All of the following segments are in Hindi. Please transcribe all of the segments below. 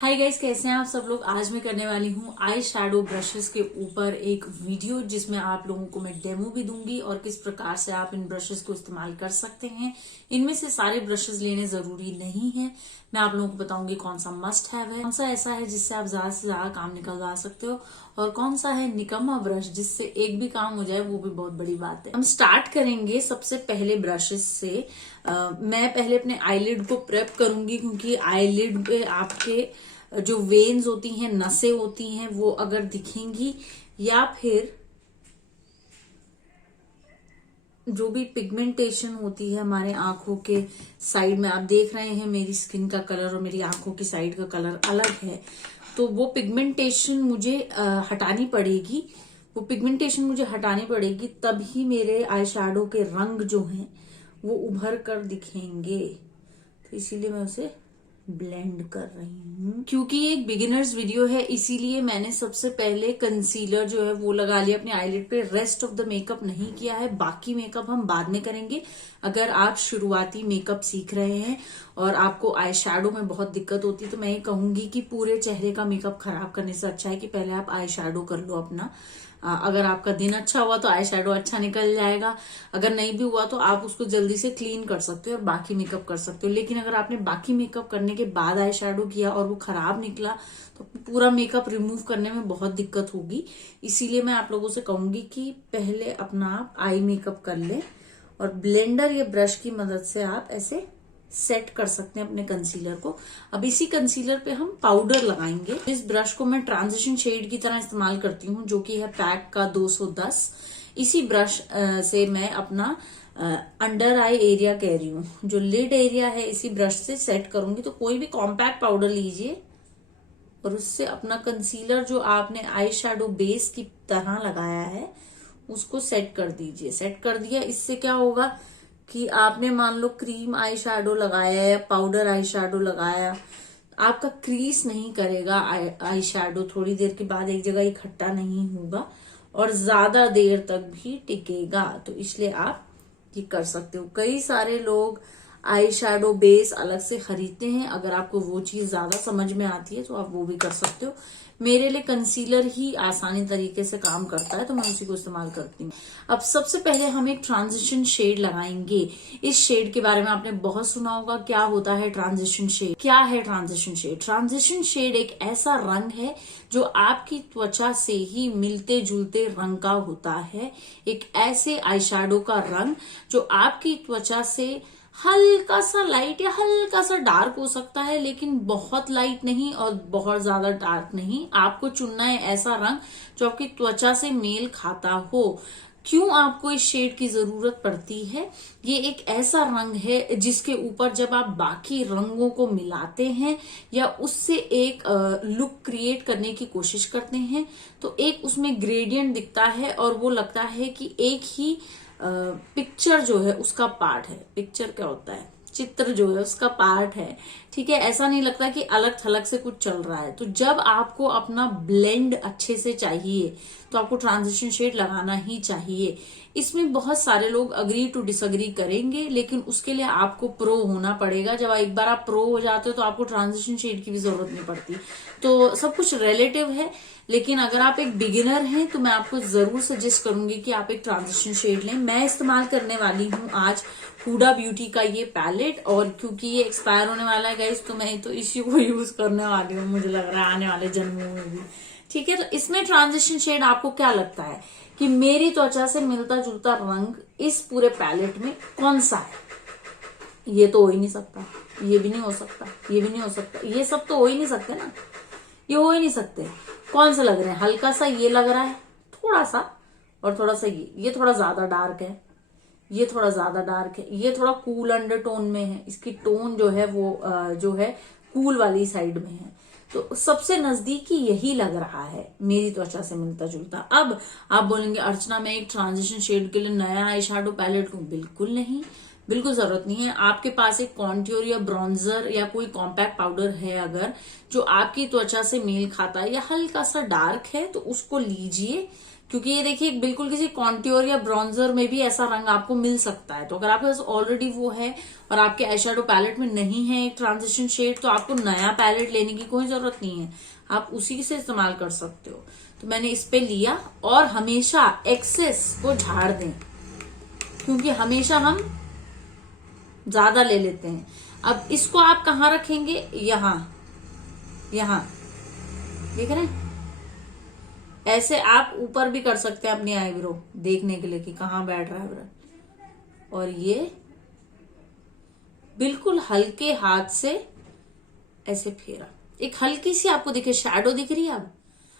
हाय गाइस, कैसे हैं आप सब लोग। आज मैं करने वाली हूँ आई शैडो ब्रशेस के ऊपर एक वीडियो जिसमें आप लोगों को मैं डेमो भी दूंगी और किस प्रकार से आप इन ब्रशेस को इस्तेमाल कर सकते हैं। इनमें से सारे ब्रशेस लेने जरूरी नहीं है। मैं आप लोगों को बताऊंगी कौन सा मस्ट हैव है, कौन सा ऐसा है जिससे आप ज्यादा से ज्यादा काम निकलवा सकते हो और कौन सा है निकम्मा ब्रश जिससे एक भी काम हो जाए वो भी बहुत बड़ी बात है। हम स्टार्ट करेंगे सबसे पहले ब्रशेस से। मैं पहले अपने आईलिड को प्रेप करूंगी क्योंकि आईलिड पे आपके जो वेन्स होती हैं, नसें होती हैं, वो अगर दिखेंगी या फिर जो भी पिगमेंटेशन होती है हमारे आंखों के साइड में, आप देख रहे हैं मेरी स्किन का कलर और मेरी आंखों की साइड का कलर अलग है, तो वो पिगमेंटेशन मुझे हटानी पड़ेगी। वो पिगमेंटेशन मुझे हटानी पड़ेगी तभी मेरे आई शैडो के रंग जो हैं वो उभर कर दिखेंगे। तो इसीलिए मैं उसे ब्लेंड कर रही हूँ। क्योंकि ये एक बिगिनर्स वीडियो है इसीलिए मैंने सबसे पहले कंसीलर जो है वो लगा लिया अपने आईलिड पे। रेस्ट ऑफ द मेकअप नहीं किया है, बाकी मेकअप हम बाद में करेंगे। अगर आप शुरुआती मेकअप सीख रहे हैं और आपको आई शैडो में बहुत दिक्कत होती है तो मैं ये कहूंगी कि पूरे चेहरे का मेकअप खराब करने से अच्छा है कि पहले आप आई शैडो कर लो अपना। अगर आपका दिन अच्छा हुआ तो आई शैडो अच्छा निकल जाएगा, अगर नहीं भी हुआ तो आप उसको जल्दी से क्लीन कर सकते हो और बाकी मेकअप कर सकते हो। लेकिन अगर आपने बाकी मेकअप करने के बाद आई शैडो किया और वो खराब निकला तो पूरा मेकअप रिमूव करने में बहुत दिक्कत होगी। इसीलिए मैं आप लोगों से कहूंगी कि पहले अपना आप आई मेकअप कर ले और ब्लेंडर या ब्रश की मदद से आप ऐसे सेट कर सकते हैं अपने कंसीलर को। अब इसी कंसीलर पे हम पाउडर लगाएंगे। इस ब्रश को मैं ट्रांजिशन शेड की तरह इस्तेमाल करती हूँ जो कि है पैक का 210। इसी ब्रश से मैं अपना अंडर आई एरिया कह रही हूँ, जो लिड एरिया है, इसी ब्रश से सेट करूंगी। तो कोई भी कॉम्पैक्ट पाउडर लीजिए और उससे अपना कंसीलर जो आपने आई शैडो बेस की तरह लगाया है उसको सेट कर दीजिए। सेट कर दिया, इससे क्या होगा कि आपने मान लो क्रीम आई शैडो लगाया या पाउडर आई शैडो लगाया, आपका क्रीज नहीं करेगा आई शैडो। थोड़ी देर के बाद एक जगह इकट्ठा नहीं होगा और ज्यादा देर तक भी टिकेगा। तो इसलिए आप ये कर सकते हो। कई सारे लोग आई शैडो बेस अलग से खरीदते हैं, अगर आपको वो चीज ज्यादा समझ में आती है तो आप वो भी कर सकते हो। मेरे लिए कंसीलर ही आसानी तरीके से काम करता है तो मैं उसी को इस्तेमाल करती हूँ। अब सबसे पहले हम एक ट्रांजिशन शेड लगाएंगे। इस शेड के बारे में आपने बहुत सुना होगा, क्या होता है ट्रांजिशन शेड। क्या है ट्रांजिशन शेड? ट्रांजिशन शेड एक ऐसा रंग है जो आपकी त्वचा से ही मिलते जुलते रंग का होता है। एक ऐसे आई शैडो का रंग जो आपकी त्वचा से हल्का सा लाइट या हल्का सा डार्क हो सकता है, लेकिन बहुत लाइट नहीं और बहुत ज्यादा डार्क नहीं। आपको चुनना है ऐसा रंग जो आपकी त्वचा से मेल खाता हो। क्यों आपको इस शेड की जरूरत पड़ती है? ये एक ऐसा रंग है जिसके ऊपर जब आप बाकी रंगों को मिलाते हैं या उससे एक लुक क्रिएट करने की कोशिश करते हैं तो एक उसमें ग्रेडियंट दिखता है और वो लगता है कि एक ही पिक्चर जो है उसका पार्ट है। पिक्चर क्या होता है? चित्र जो है उसका पार्ट है। ठीक है, ऐसा नहीं लगता कि अलग थलग से कुछ चल रहा है। तो जब आपको अपना ब्लेंड अच्छे से चाहिए तो आपको ट्रांजिशन शेड लगाना ही चाहिए। इसमें बहुत सारे लोग अग्री टू डिसअग्री करेंगे, लेकिन उसके लिए आपको प्रो होना पड़ेगा। जब एक बार आप प्रो हो जाते हो तो आपको ट्रांजिशन शेड की भी जरूरत नहीं पड़ती। तो सब कुछ रिलेटिव है, लेकिन अगर आप एक बिगिनर हैं तो मैं आपको जरूर सजेस्ट करूंगी कि आप एक ट्रांजिशन शेड लें। मैं इस्तेमाल करने वाली हूँ आज हुडा ब्यूटी का ये पैलेट, और क्योंकि ये एक्सपायर होने वाला है गाइस तो मैं तो इसी को यूज करने वाली हूँ, मुझे लग रहा है आने वाले जन्मों में भी। ठीक है, तो इसमें ट्रांजिशन शेड आपको क्या लगता है कि मेरी त्वचा से मिलता जुलता रंग इस पूरे पैलेट में कौन सा है? ये तो हो ही नहीं सकता, ये भी नहीं हो सकता, ये भी नहीं हो सकता, ये सब तो हो ही नहीं सकते ना, ये हो ही नहीं सकते। कौन से लग रहे हैं? हल्का सा ये लग रहा है, थोड़ा सा, और थोड़ा सा ये थोड़ा ज्यादा डार्क है, ये थोड़ा ज्यादा डार्क है, ये थोड़ा कूल अंडरटोन में है, इसकी टोन जो है वो जो है कूल वाली साइड में है। तो सबसे नजदीकी यही लग रहा है मेरी त्वचा से मिलता जुलता। अब आप बोलेंगे अर्चना मैं एक ट्रांजिशन शेड के लिए नया आई शैडो पैलेट लूं? बिल्कुल नहीं। बिल्कुल जरूरत नहीं है। आपके पास एक कॉन्ट्योर या ब्रॉन्जर या कोई कॉम्पैक्ट पाउडर है अगर, जो आपकी त्वचा से मेल खाता है या हल्का सा डार्क है, तो उसको लीजिए। क्योंकि ये देखिए, बिल्कुल किसी कॉन्ट्योर या ब्रॉन्जर में भी ऐसा रंग आपको मिल सकता है। तो अगर आपके पास ऑलरेडी वो है और आपके आई शेडो पैलेट में नहीं है एक ट्रांजिशन शेड, तो आपको नया पैलेट लेने की कोई जरूरत नहीं है, आप उसी से इस्तेमाल कर सकते हो। तो मैंने इस पे लिया, और हमेशा एक्सेस को झाड़ दें, क्योंकि हमेशा हम ज्यादा ले लेते हैं। अब इसको आप कहाँ रखेंगे? यहां, यहां देख रहे हैं? ऐसे आप ऊपर भी कर सकते हैं अपनी आईब्रो देखने के लिए कि कहाँ बैठ रहा है ब्रश। और ये बिल्कुल हल्के हाथ से ऐसे फेरा, एक हल्की सी आपको दिखे शैडो दिख रही है, अब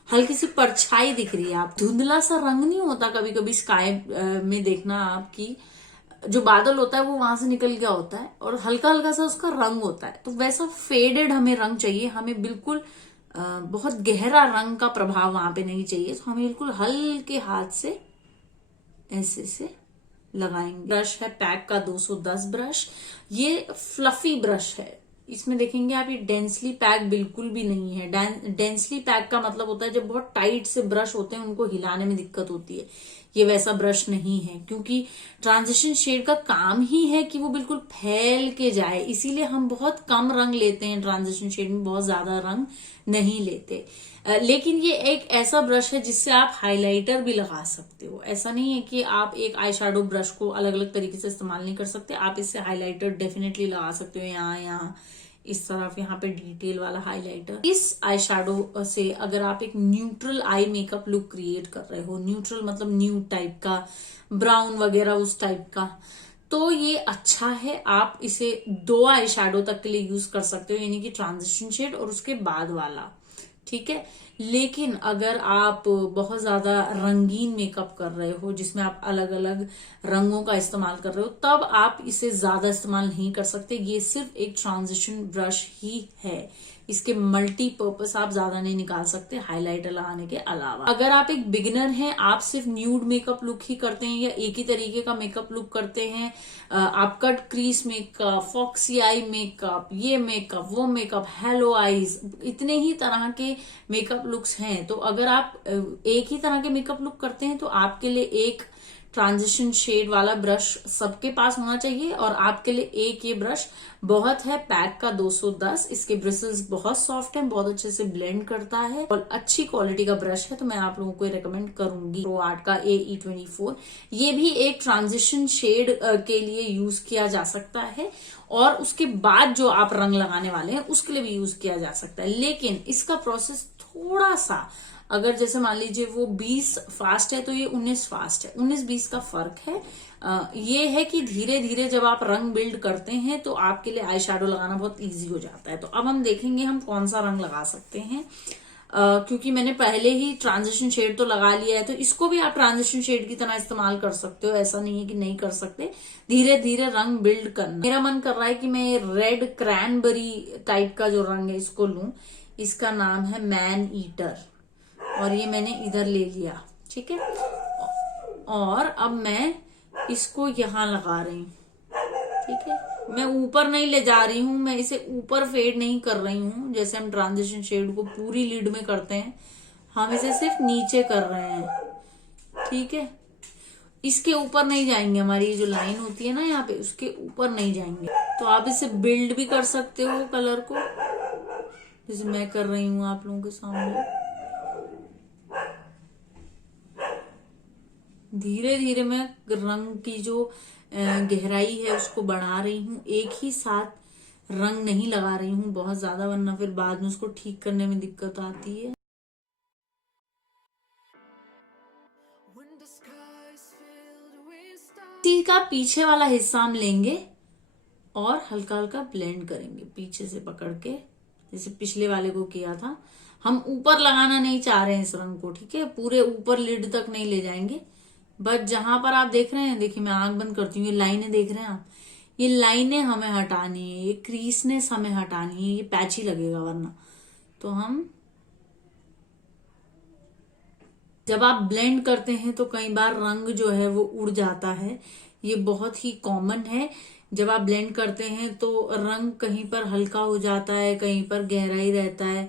हल्की सी परछाई दिख रही है। आप धुंधला सा रंग नहीं होता कभी कभी स्काई में, देखना आपकी जो बादल होता है वो वहां से निकल गया होता है और हल्का हल्का सा उसका रंग होता है, तो वैसा फेडेड हमें रंग चाहिए। हमें बिल्कुल बहुत गहरा रंग का प्रभाव वहां पे नहीं चाहिए। तो हमें बिल्कुल हल्के हाथ से ऐसे से लगाएंगे। ब्रश है पैक का 210 ब्रश, ये फ्लफी ब्रश है। इसमें देखेंगे आप, ये डेंसली पैक बिल्कुल भी नहीं है। डेंसली पैक का मतलब होता है जब बहुत टाइट से ब्रश होते हैं उनको हिलाने में दिक्कत होती है। ये वैसा ब्रश नहीं है, क्योंकि ट्रांजिशन शेड का काम ही है कि वो बिल्कुल फैल के जाए, इसीलिए हम बहुत कम रंग लेते हैं ट्रांजिशन शेड में, बहुत ज्यादा रंग नहीं लेते। लेकिन ये एक ऐसा ब्रश है जिससे आप हाइलाइटर भी लगा सकते हो। ऐसा नहीं है कि आप एक आई शेडो ब्रश को अलग अलग तरीके से इस्तेमाल नहीं कर सकते, आप इससे हाइलाइटर डेफिनेटली लगा सकते हो। यहाँ इस तरफ, यहाँ पे डिटेल वाला हाइलाइटर। इस आई शेडो से अगर आप एक neutral eye makeup look create कर रहे हो, न्यूट्रल मतलब न्यूड टाइप का, ब्राउन वगैरह उस टाइप का, तो ये अच्छा है। आप इसे 2 आई शेडो तक के लिए यूज कर सकते हो, यानी कि ट्रांजिशन शेड और उसके बाद वाला, ठीक है। लेकिन अगर आप बहुत ज्यादा रंगीन मेकअप कर रहे हो जिसमें आप अलग अलग रंगों का इस्तेमाल कर रहे हो, तब आप इसे ज्यादा इस्तेमाल नहीं कर सकते। ये सिर्फ एक ट्रांजिशन ब्रश ही है, इसके मल्टीपर्पस आप ज्यादा नहीं निकाल सकते हाइलाइटर लगाने के अलावा। अगर आप एक बिगिनर हैं, आप सिर्फ न्यूड मेकअप लुक ही करते हैं या एक ही तरीके का मेकअप लुक करते हैं, आप cut crease makeup, foxy eye makeup, ये मेकअप, वो मेकअप, हेलो आईज, इतने ही तरह के मेकअप लुक्स हैं, तो अगर आप एक ही तरह के मेकअप लुक करते हैं तो आपके लिए एक ट्रांजिशन शेड वाला ब्रश सबके पास होना चाहिए, और आपके लिए एक ये ब्रश बहुत है। पैक का 210, इसके ब्रिसल्स बहुत सॉफ्ट हैं, बहुत अच्छे से ब्लेंड करता है और अच्छी क्वालिटी का ब्रश है, तो मैं आप लोगों को रिकमेंड करूंगी। प्रो आर्ट का AE24, ये भी एक ट्रांजिशन शेड के लिए यूज किया जा सकता है, और उसके बाद जो आप रंग लगाने वाले हैं उसके लिए भी यूज किया जा सकता है। लेकिन इसका प्रोसेस थोड़ा सा, अगर जैसे मान लीजिए वो 20 फास्ट है तो ये 19 फास्ट है, 19-20 का फर्क है। ये है कि धीरे धीरे जब आप रंग बिल्ड करते हैं तो आपके लिए आई शेडो लगाना बहुत इजी हो जाता है। तो अब हम देखेंगे हम कौन सा रंग लगा सकते हैं। क्योंकि मैंने पहले ही ट्रांजिशन शेड तो लगा लिया है, तो इसको भी आप ट्रांजिशन शेड की तरह इस्तेमाल कर सकते हो, ऐसा नहीं है कि नहीं कर सकते। धीरे धीरे रंग बिल्ड करना। मेरा मन कर रहा है कि मैं रेड क्रैनबेरी टाइप का जो रंग है इसको लूं। इसका नाम है मैन ईटर, और ये मैंने इधर ले लिया, ठीक है। और अब मैं इसको यहां लगा रही हूं, ठीक है। मैं ऊपर नहीं ले जा रही हूं, मैं इसे ऊपर फेड नहीं कर रही हूं जैसे हम ट्रांजिशन शेड को पूरी लिड में करते हैं, हम इसे सिर्फ नीचे कर रहे हैं, ठीक है। इसके ऊपर नहीं जाएंगे, हमारी ये जो लाइन होती है ना यहाँ पे, उसके ऊपर नहीं जाएंगे। तो आप इसे बिल्ड भी कर सकते हो कलर को, जैसे मैं कर रही हूँ आप लोगों के सामने। धीरे धीरे मैं रंग की जो गहराई है उसको बढ़ा रही हूँ, एक ही साथ रंग नहीं लगा रही हूँ बहुत ज्यादा, वरना फिर बाद में उसको ठीक करने में दिक्कत आती है। इसी का पीछे वाला हिस्सा हम लेंगे और हल्का हल्का ब्लेंड करेंगे पीछे से पकड़ के, जैसे पिछले वाले को किया था। हम ऊपर लगाना नहीं चाह रहे हैं इस रंग को, ठीक है, पूरे ऊपर लिड तक नहीं ले जाएंगे। बट जहां पर आप देख रहे हैं, देखिए मैं आंख बंद करती हूँ, ये लाइनें देख रहे हैं आप, ये लाइनें हमें हटानी है, ये क्रीसनेस हमें हटानी है, ये पैची लगेगा वरना। तो हम जब आप ब्लेंड करते हैं तो कई बार रंग जो है वो उड़ जाता है, ये बहुत ही कॉमन है। जब आप ब्लेंड करते हैं तो रंग कहीं पर हल्का हो जाता है, कहीं पर गहराई रहता है।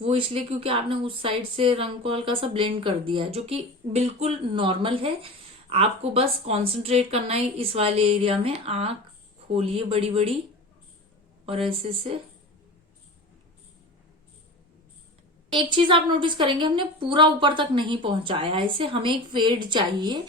वो इसलिए क्योंकि आपने उस साइड से रंग को हल्का सा ब्लेंड कर दिया है, जो कि बिल्कुल नॉर्मल है। आपको बस कंसंट्रेट करना है इस वाले एरिया में। आंख खोलिए बड़ी बड़ी और ऐसे से। एक चीज आप नोटिस करेंगे, हमने पूरा ऊपर तक नहीं पहुंचाया है इसे, हमें एक फेड चाहिए।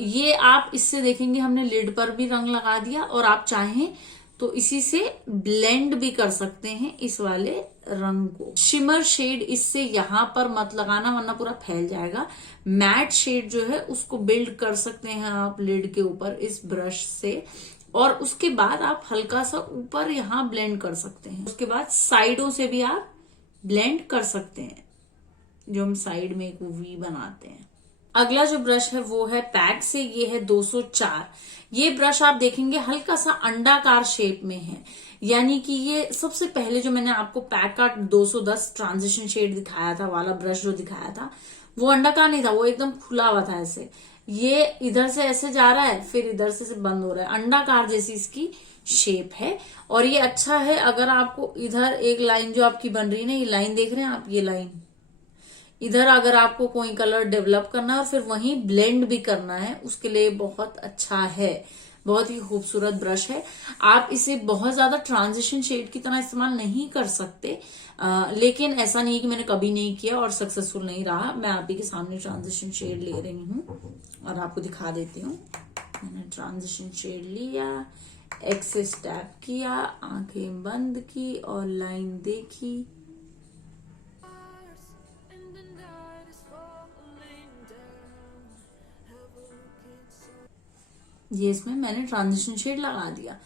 ये आप इससे देखेंगे हमने लिड पर भी रंग लगा दिया, और आप चाहें तो इसी से ब्लेंड भी कर सकते हैं इस वाले रंग को। शिमर शेड इससे यहां पर मत लगाना, वरना पूरा फैल जाएगा। मैट शेड जो है उसको बिल्ड कर सकते हैं आप लिड के ऊपर इस ब्रश से, और उसके बाद आप हल्का सा ऊपर यहां ब्लेंड कर सकते हैं। उसके बाद साइडों से भी आप ब्लेंड कर सकते हैं, जो हम साइड में एक वी बनाते हैं। अगला जो ब्रश है वो है पैक से, ये है 204। ये ब्रश आप देखेंगे हल्का सा अंडाकार शेप में है, यानी कि ये सबसे पहले जो मैंने आपको पैक का 210 ट्रांजिशन शेड दिखाया था वाला ब्रश जो दिखाया था, वो अंडाकार नहीं था, वो एकदम खुला हुआ था ऐसे। ये इधर से ऐसे जा रहा है, फिर इधर से बंद हो रहा है, अंडाकार जैसी इसकी शेप है। और ये अच्छा है अगर आपको इधर एक लाइन जो आपकी बन रही है ना, ये लाइन देख रहे हैं आप, ये लाइन इधर अगर आपको कोई कलर डेवलप करना है और फिर वहीं ब्लेंड भी करना है, उसके लिए बहुत अच्छा है। बहुत ही खूबसूरत ब्रश है। आप इसे बहुत ज्यादा ट्रांजिशन शेड की तरह इस्तेमाल नहीं कर सकते, लेकिन ऐसा नहीं कि मैंने कभी नहीं किया और सक्सेसफुल नहीं रहा। मैं आप ही के सामने ट्रांजिशन शेड ले रही हूँ और आपको दिखा देती हूँ। मैंने ट्रांजिशन शेड लिया, एक्सेस टैप किया, आंखें बंद की और लाइन देखी। ये इसमें मैंने ट्रांजिशन शेड लगा दिया।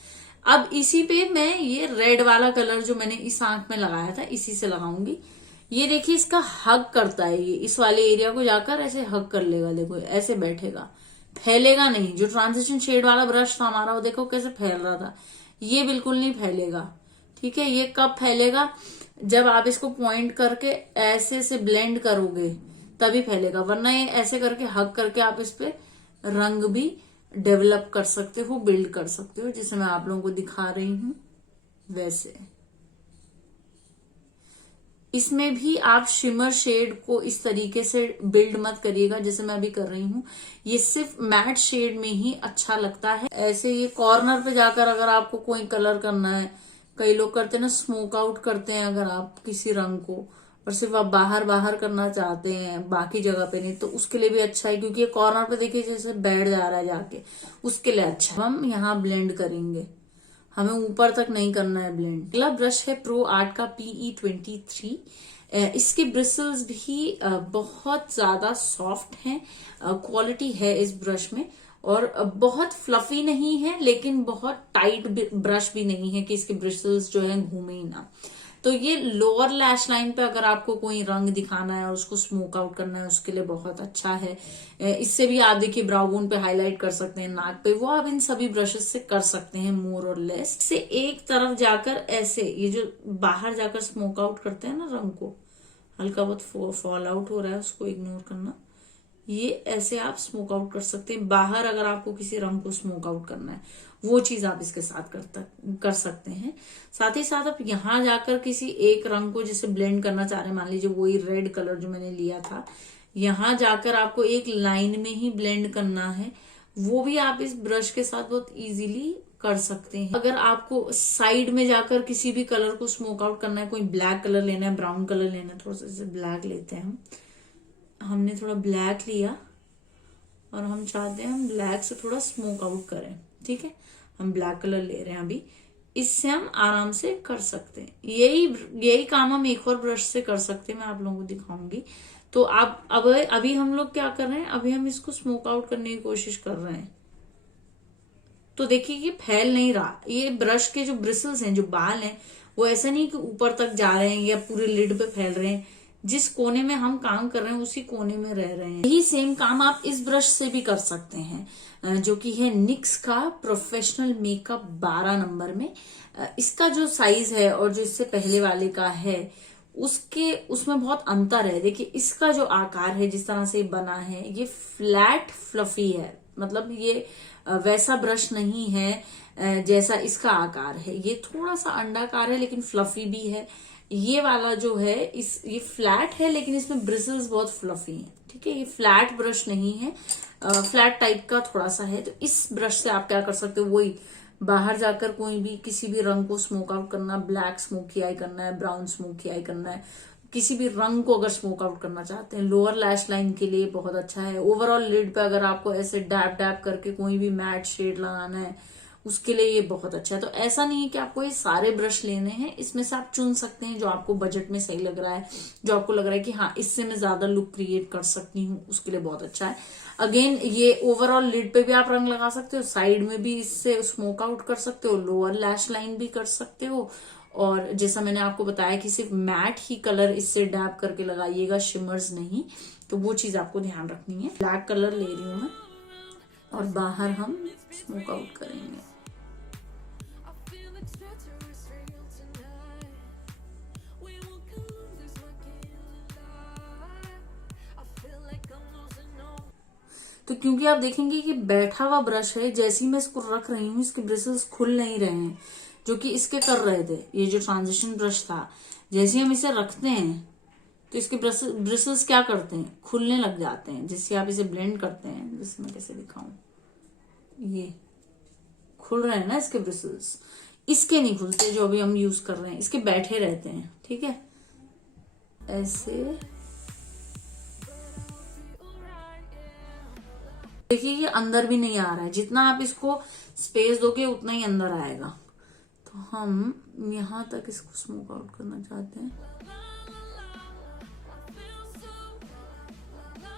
अब इसी पे मैं ये रेड वाला कलर जो मैंने इस आंख में लगाया था इसी से लगाऊंगी। ये देखिए इसका हग करता है, ये इस वाले एरिया को जाकर ऐसे हग कर लेगा। देखो ऐसे बैठेगा, फैलेगा नहीं। जो ट्रांजिशन शेड वाला ब्रश था हमारा, वो देखो कैसे फैल रहा था, ये बिल्कुल नहीं फैलेगा। ठीक है, ये कब फैलेगा? जब आप इसको पॉइंट करके ऐसे से ब्लेंड करोगे तभी फैलेगा, वरना ये ऐसे करके हग करके आप इस पे रंग भी डेवलप कर सकते हो, बिल्ड कर सकते हो, जिसे मैं आप लोगों को दिखा रही हूं वैसे। इसमें भी आप शिमर शेड को इस तरीके से बिल्ड मत करिएगा जैसे मैं अभी कर रही हूँ। ये सिर्फ मैट शेड में ही अच्छा लगता है। ऐसे ये कॉर्नर पे जाकर अगर आपको कोई कलर करना है, कई लोग करते हैं ना स्मोक आउट करते हैं अगर आप किसी रंग को, और सिर्फ आप बाहर बाहर करना चाहते हैं बाकी जगह पे नहीं, तो उसके लिए भी अच्छा है, क्योंकि ये कॉर्नर पे देखिए जैसे बैठ जा रहा है जाके, उसके लिए अच्छा है। हम यहाँ ब्लेंड करेंगे, हमें ऊपर तक नहीं करना है ब्लेंड। अगला ब्रश है प्रो आर्ट का PE23। इसके ब्रिसल्स भी बहुत ज्यादा सॉफ्ट हैं, क्वालिटी है इस ब्रश में, और बहुत फ्लफी नहीं है लेकिन बहुत टाइट ब्रश भी नहीं है कि इसके ब्रिसल्स जो है घूमे ही ना। तो ये लोअर लैश लाइन पे अगर आपको कोई रंग दिखाना है और उसको स्मोक आउट करना है, उसके लिए बहुत अच्छा है। इससे भी आप देखिए ब्राउ बोन पे हाईलाइट कर सकते हैं, नाक पे, वो आप इन सभी ब्रशेस से कर सकते हैं मोर और लेस। से एक तरफ जाकर ऐसे, ये जो बाहर जाकर स्मोक आउट करते हैं ना रंग को, हल्का बहुत फॉल आउट हो रहा है उसको इग्नोर करना। ये ऐसे आप स्मोक आउट कर सकते हैं बाहर, अगर आपको किसी रंग को स्मोक आउट करना है वो चीज आप इसके साथ कर सकते हैं। साथ ही साथ आप यहाँ जाकर किसी एक रंग को जैसे ब्लेंड करना चाह रहे हैं, मान लीजिए वही रेड कलर जो मैंने लिया था, यहाँ जाकर आपको एक लाइन में ही ब्लेंड करना है, वो भी आप इस ब्रश के साथ बहुत इजीली कर सकते हैं। अगर आपको साइड में जाकर किसी भी कलर को स्मोक आउट करना है, कोई ब्लैक कलर लेना है, ब्राउन कलर लेना है, थोड़ा सा जैसे ब्लैक लेते हैं हमने थोड़ा ब्लैक लिया और हम चाहते हैं हम ब्लैक से थोड़ा स्मोक आउट करें। ठीक है, हम ब्लैक कलर ले रहे हैं अभी, इससे हम आराम से कर सकते हैं। यही काम हम एक और ब्रश से कर सकते हैं, मैं आप लोगों को दिखाऊंगी। तो आप अभी हम लोग क्या कर रहे हैं, अभी हम इसको स्मोक आउट करने की कोशिश कर रहे हैं। तो देखिए ये फैल नहीं रहा। ये ब्रश के जो ब्रिसल्स हैं, जो बाल हैं, वो ऐसा नहीं कि ऊपर तक जा रहे हैं या पूरे लिड पे फैल रहे हैं। जिस कोने में हम काम कर रहे हैं उसी कोने में रह रहे हैं। यही सेम काम आप इस ब्रश से भी कर सकते हैं, जो कि है निक्स का प्रोफेशनल मेकअप 12 नंबर में। इसका जो साइज है और जो इससे पहले वाले का है उसमें बहुत अंतर है। देखिए इसका जो आकार है, जिस तरह से बना है, ये फ्लैट फ्लफी है, मतलब ये वैसा ब्रश नहीं है जैसा इसका आकार है। ये थोड़ा सा अंडाकार है लेकिन फ्लफी भी है। ये वाला जो है ये फ्लैट है लेकिन इसमें ब्रिसल्स बहुत फ्लफी हैं। ठीक है, ये फ्लैट ब्रश नहीं है, फ्लैट टाइप का थोड़ा सा है। तो इस ब्रश से आप क्या कर सकते हो, वही बाहर जाकर कोई भी किसी भी रंग को स्मोक आउट करना, ब्लैक स्मोकी आई करना है, ब्राउन स्मोकी आई करना है, किसी भी रंग को अगर स्मोक आउट करना चाहते हैं, लोअर लैश लाइन के लिए बहुत अच्छा है। ओवरऑल लिड पे अगर आपको ऐसे डैप डैप करके कोई भी मैट शेड लगाना है उसके लिए ये बहुत अच्छा है। तो ऐसा नहीं है कि आपको ये सारे ब्रश लेने हैं, इसमें से आप चुन सकते हैं जो आपको बजट में सही लग रहा है, जो आपको लग रहा है कि हाँ इससे मैं ज्यादा लुक क्रिएट कर सकती हूँ, उसके लिए बहुत अच्छा है। अगेन ये ओवरऑल लिड पे भी आप रंग लगा सकते हो, साइड में भी इससे स्मोक आउट कर सकते हो, लोअर लैश लाइन भी कर सकते हो। और जैसा मैंने आपको बताया कि सिर्फ मैट ही कलर इससे डैप करके लगाइएगा, शिमर्स नहीं, तो वो चीज आपको ध्यान रखनी है। ब्लैक कलर ले रही हूं मैं और बाहर हम स्मोक आउट करेंगे। तो क्योंकि आप देखेंगे कि बैठा हुआ ब्रश है, जैसे ही मैं इसको रख रही हूँ इसके ब्रिसल्स खुल नहीं रहे हैं, जो कि इसके कर रहे थे। ये जो ट्रांजिशन ब्रश था, जैसे ही हम इसे रखते हैं तो इसके ब्रिसल्स क्या करते हैं, खुलने लग जाते हैं। जैसे आप इसे ब्लेंड करते हैं, जैसे मैं कैसे दिखाऊं, ये खुल रहे हैं ना इसके ब्रिसल्स, इसके नहीं खुलते जो अभी हम यूज कर रहे हैं, इसके बैठे रहते हैं। ठीक है, ऐसे देखिए ये अंदर भी नहीं आ रहा है, जितना आप इसको स्पेस दोगे उतना ही अंदर आएगा। तो हम यहां तक इसको स्मोक आउट करना चाहते हैं।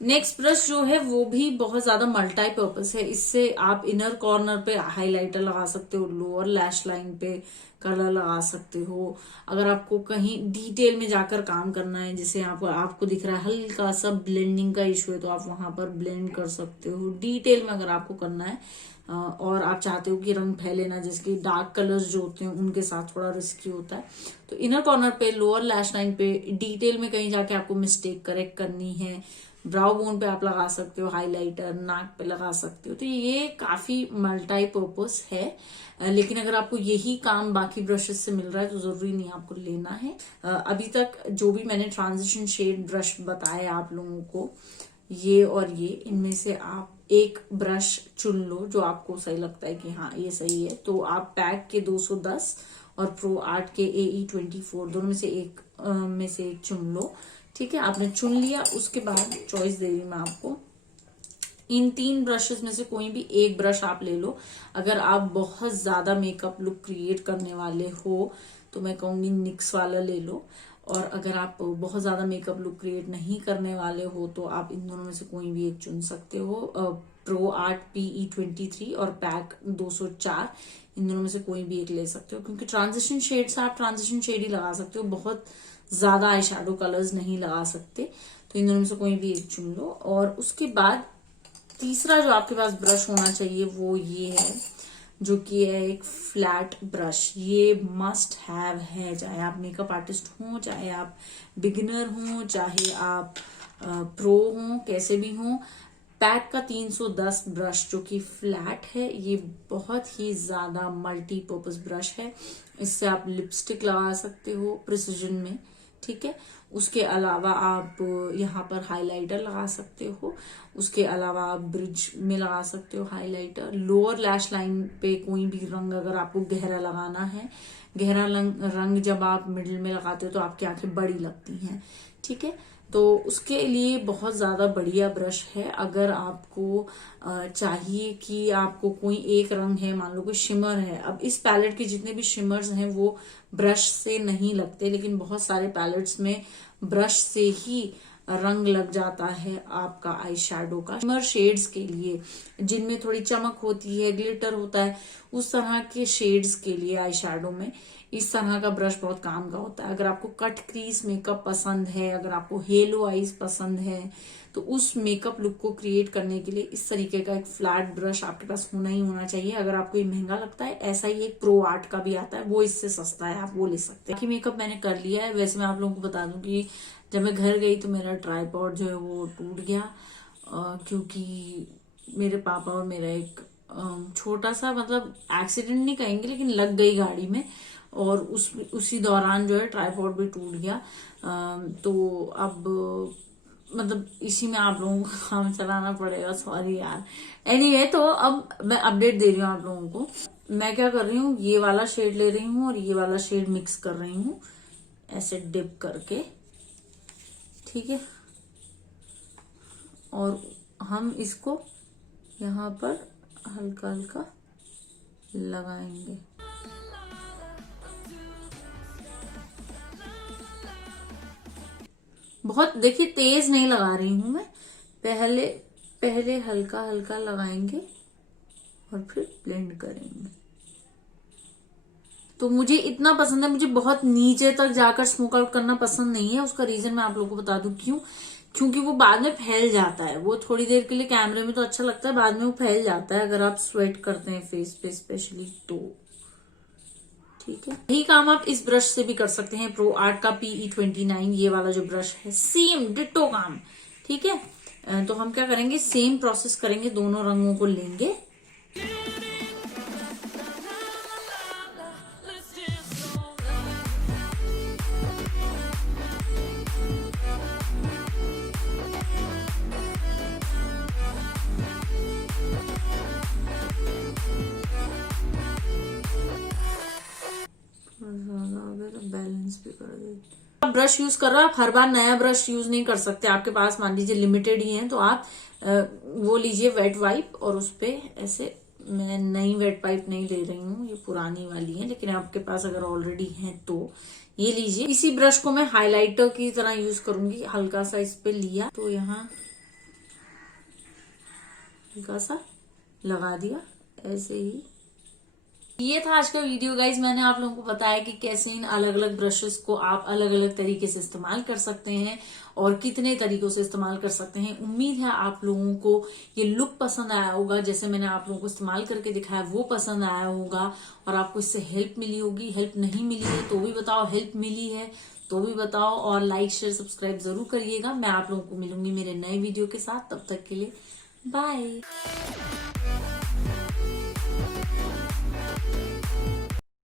नेक्स्ट ब्रश जो है वो भी बहुत ज्यादा मल्टीपर्पज है। इससे आप इनर कॉर्नर पे हाइलाइटर लगा सकते हो, लोअर लैश लाइन पे कलर लगा सकते हो। अगर आपको कहीं डिटेल में जाकर काम करना है, जैसे आपको दिख रहा है हल्का सा ब्लेंडिंग का इशू है, तो आप वहां पर ब्लेंड कर सकते हो। डिटेल में अगर आपको करना है और आप चाहते हो कि रंग फैले ना, जैसे डार्क कलर्स जो होते हैं उनके साथ थोड़ा रिस्की होता है, तो इनर कॉर्नर पे, लोअर लैश लाइन पे डिटेल में कहीं जाके आपको मिस्टेक करेक्ट करनी है, ब्राउ बोन पे आप लगा सकते हो हाइलाइटर, नाक पे लगा सकते हो। तो ये काफी मल्टीपर्पज है। लेकिन अगर आपको यही काम बाकी ब्रशेस से मिल रहा है तो जरूरी नहीं आपको लेना है। अभी तक जो भी मैंने ट्रांजिशन शेड ब्रश बताए आप लोगों को, ये और ये, इनमें से आप एक ब्रश चुन लो जो आपको सही लगता है कि हाँ ये सही है। तो आप पैक के 210 और प्रो आर्ट के AE24 दोनों में से एक चुन लो। ठीक है, आपने चुन लिया, उसके बाद चॉइस दे रही मैं आपको, इन 3 ब्रशेस में से कोई भी एक ब्रश आप ले लो। अगर आप बहुत ज्यादा मेकअप लुक क्रिएट करने वाले हो तो मैं कहूंगी निक्स वाला ले लो, और अगर आप बहुत ज्यादा मेकअप लुक क्रिएट नहीं करने वाले हो तो आप इन दोनों में से कोई भी एक चुन सकते हो। प्रो आर्ट PE23 और पैक 204, इन दोनों में से कोई भी एक ले सकते हो, क्योंकि ट्रांजिशन शेड से आप ट्रांजिशन शेड ही लगा सकते हो, बहुत ज्यादा आई शेडो कलर्स नहीं लगा सकते। तो इन दोनों में से कोई भी एक चुन लो। और उसके बाद तीसरा जो आपके पास ब्रश होना चाहिए वो ये है, जो कि है एक फ्लैट ब्रश। ये मस्ट हैव है, चाहे आप मेकअप आर्टिस्ट हो, चाहे आप बिगिनर हो, चाहे आप प्रो हो, कैसे भी हो। पैक का 310 ब्रश जो कि फ्लैट है, ये बहुत ही ज्यादा मल्टीपर्पज ब्रश है। इससे आप लिपस्टिक लगा सकते हो प्रिसीजन में। ठीक है, उसके अलावा आप यहाँ पर हाइलाइटर लगा सकते हो, उसके अलावा आप ब्रिज में लगा सकते हो हाइलाइटर। लोअर लैश लाइन पे कोई भी रंग अगर आपको गहरा लगाना है, गहरा रंग जब आप मिडिल में लगाते हो तो आपकी आंखें बड़ी लगती हैं। ठीक है, तो उसके लिए बहुत ज्यादा बढ़िया ब्रश है। अगर आपको चाहिए कि आपको कोई एक रंग है, मान लो कोई शिमर है, अब इस पैलेट के जितने भी शिमर्स हैं वो ब्रश से नहीं लगते, लेकिन बहुत सारे पैलेट्स में ब्रश से ही रंग लग जाता है आपका आई शेडो का। शिमर शेड्स के लिए जिनमें थोड़ी चमक होती है, ग्लिटर होता है, उस तरह के शेड्स के लिए आई शेडो में इस तरह का ब्रश बहुत काम का होता है। अगर आपको कट क्रीज मेकअप पसंद है, अगर आपको हेलो आईज पसंद है, तो उस मेकअप लुक को क्रिएट करने के लिए इस तरीके का एक फ्लैट ब्रश आपके पास होना ही होना चाहिए। अगर आपको ये महंगा लगता है, ऐसा ही एक प्रो आर्ट का भी आता है, वो इससे सस्ता है, आप वो ले सकते हैं। बाकी मेकअप मैंने कर लिया है। वैसे मैं आप लोगों को बता दूं कि जब मैं घर गई तो मेरा ट्राइपॉड जो है वो टूट गया, क्योंकि मेरे पापा और मेरा एक छोटा सा मतलब एक्सीडेंट नहीं कहेंगे लेकिन लग गई गाड़ी में, और उसी दौरान जो है ट्राइपॉड भी टूट गया। तो अब मतलब इसी में आप लोगों को काम चलाना पड़ेगा, सॉरी यार। एनीवे, तो अब मैं अपडेट दे रही हूँ आप लोगों को। मैं क्या कर रही हूँ, ये वाला शेड ले रही हूँ और ये वाला शेड मिक्स कर रही हूँ ऐसे डिप करके, ठीक है। और हम इसको यहाँ पर हल्का हल्का लगाएंगे। बहुत देखिए तेज नहीं लगा रही हूं मैं, पहले हल्का हल्का लगाएंगे और फिर ब्लेंड करेंगे। तो मुझे इतना पसंद है, मुझे बहुत नीचे तक जाकर स्मोक आउट करना पसंद नहीं है। उसका रीजन मैं आप लोगों को बता दूं क्यों, क्योंकि वो बाद में फैल जाता है। वो थोड़ी देर के लिए कैमरे में तो अच्छा लगता है, बाद में वो फैल जाता है अगर आप स्वेट करते हैं फेस पे स्पेशली तो, ठीक है। यही काम आप इस ब्रश से भी कर सकते हैं, प्रो आर्ट का PE29 ये वाला जो ब्रश है, सेम डिट्टो काम, ठीक है। तो हम क्या करेंगे, सेम प्रोसेस करेंगे, दोनों रंगों को लेंगे। बैलेंस भी कर देते। आप ब्रश यूज कर रहे हो, आप हर बार नया ब्रश यूज नहीं कर सकते। आपके पास मान लीजिए लिमिटेड ही है तो आप वो लीजिए वेट वाइप, और उस पे ऐसे, मैं नई वेट वाइप नहीं ले रही हूँ, ये पुरानी वाली है, लेकिन आपके पास अगर ऑलरेडी है तो ये लीजिए। इसी ब्रश को मैं हाइलाइटर की तरह यूज करूंगी। हल्का सा इस पे लिया तो यहाँ हल्का सा लगा दिया ऐसे ही। ये था आज का वीडियो गाइज। मैंने आप लोगों को बताया कि कैसे इन अलग अलग ब्रशेस को आप अलग अलग तरीके से इस्तेमाल कर सकते हैं और कितने तरीकों से इस्तेमाल कर सकते हैं। उम्मीद है आप लोगों को ये लुक पसंद आया होगा, जैसे मैंने आप लोगों को इस्तेमाल करके दिखाया वो पसंद आया होगा, और आपको इससे हेल्प मिली होगी। हेल्प नहीं मिली है तो भी बताओ, हेल्प मिली है तो भी बताओ, और लाइक शेयर सब्सक्राइब जरूर करिएगा। मैं आप लोगों को मिलूंगी मेरे नए वीडियो के साथ, तब तक के लिए बाय।